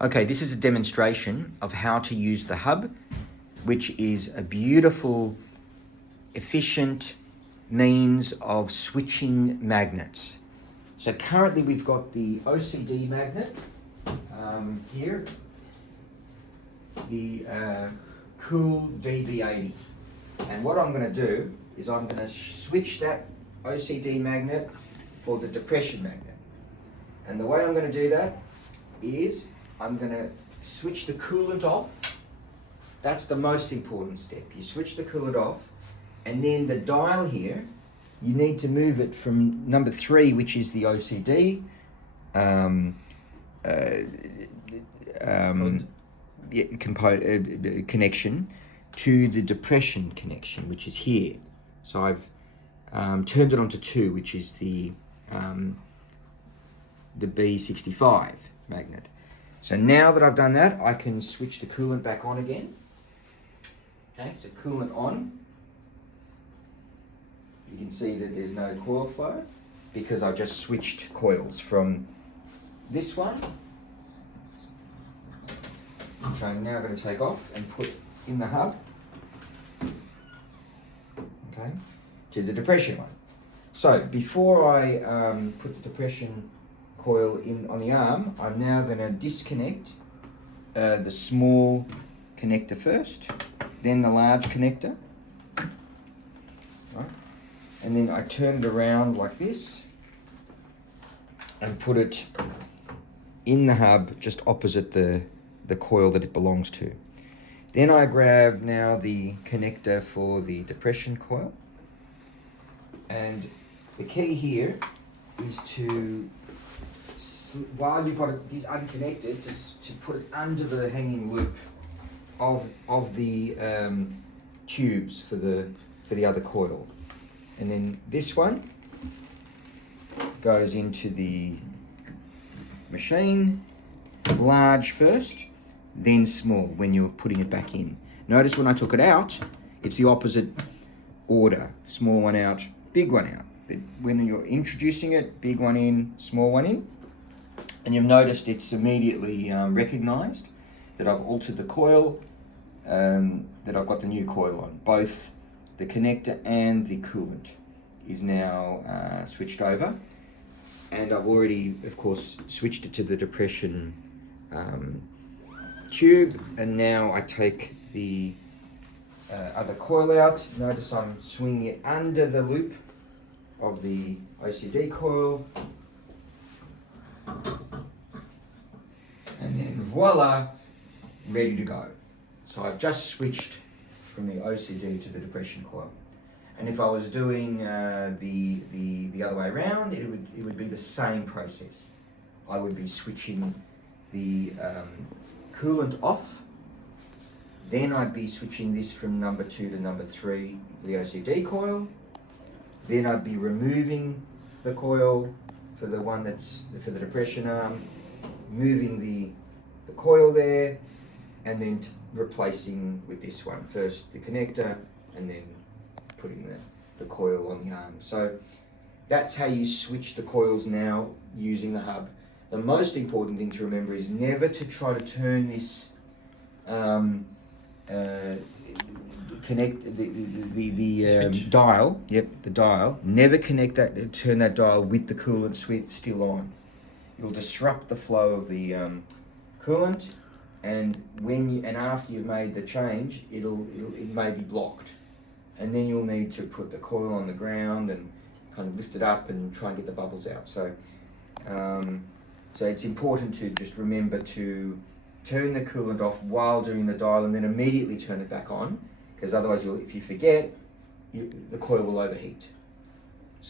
Okay, this is a demonstration of how to use the hub, which is a beautiful, efficient means of switching magnets. So currently we've got the OCD magnet here, the Cool DB80. And what I'm going to do is I'm going to switch that OCD magnet for the depression magnet. And the way I'm going to do that is I'm going to switch the coolant off. That's the most important step. You switch the coolant off, and then the dial here, you need to move it from number 3, which is the OCD connection, to the depression connection, which is here. So I've turned it on to 2, which is the B65 magnet. So now that I've done that, I can switch the coolant back on again. Okay, so coolant on. You can see that there's no coil flow because I just switched coils from this one, which I'm now going to take off and put in the hub, okay, to the depression one. So before I put the depression coil in on the arm, I'm now going to disconnect the small connector first, then the large connector, right? And then I turn it around like this and put it in the hub just opposite the coil that it belongs to. Then I grab now the connector for the depression coil, and the key here is to, while you've got it unconnected, to put it under the hanging loop of the tubes for the other coil. And then this one goes into the machine, large first, then small when you're putting it back in. Notice when I took it out, it's the opposite order. Small one out, big one out. But when you're introducing it, big one in, small one in. And you've noticed it's immediately recognized that I've altered the coil, that I've got the new coil on. Both the connector and the coolant is now switched over. And I've already, of course, switched it to the depression tube. And now I take the other coil out. Notice I'm swinging it under the loop of the OCD coil. And then voila, ready to go. So I've just switched from the OCD to the depression coil. And if I was doing the other way around, it would be the same process. I would be switching the coolant off. Then I'd be switching this from number 2 to number 3, the OCD coil. Then I'd be removing the coil for the one that's for the depression arm, moving the coil there, and then replacing with this one. First the connector, and then putting the coil on the arm. So that's how you switch the coils now using the hub. The most important thing to remember is never to try to turn this connect the dial. Yep, the dial. Never turn that dial with the coolant still on. You'll disrupt the flow of the coolant, and after you've made the change, it may be blocked, and then you'll need to put the coil on the ground and kind of lift it up and try and get the bubbles out. So, so it's important to just remember to turn the coolant off while doing the dial, and then immediately turn it back on, because otherwise, if you forget, the coil will overheat.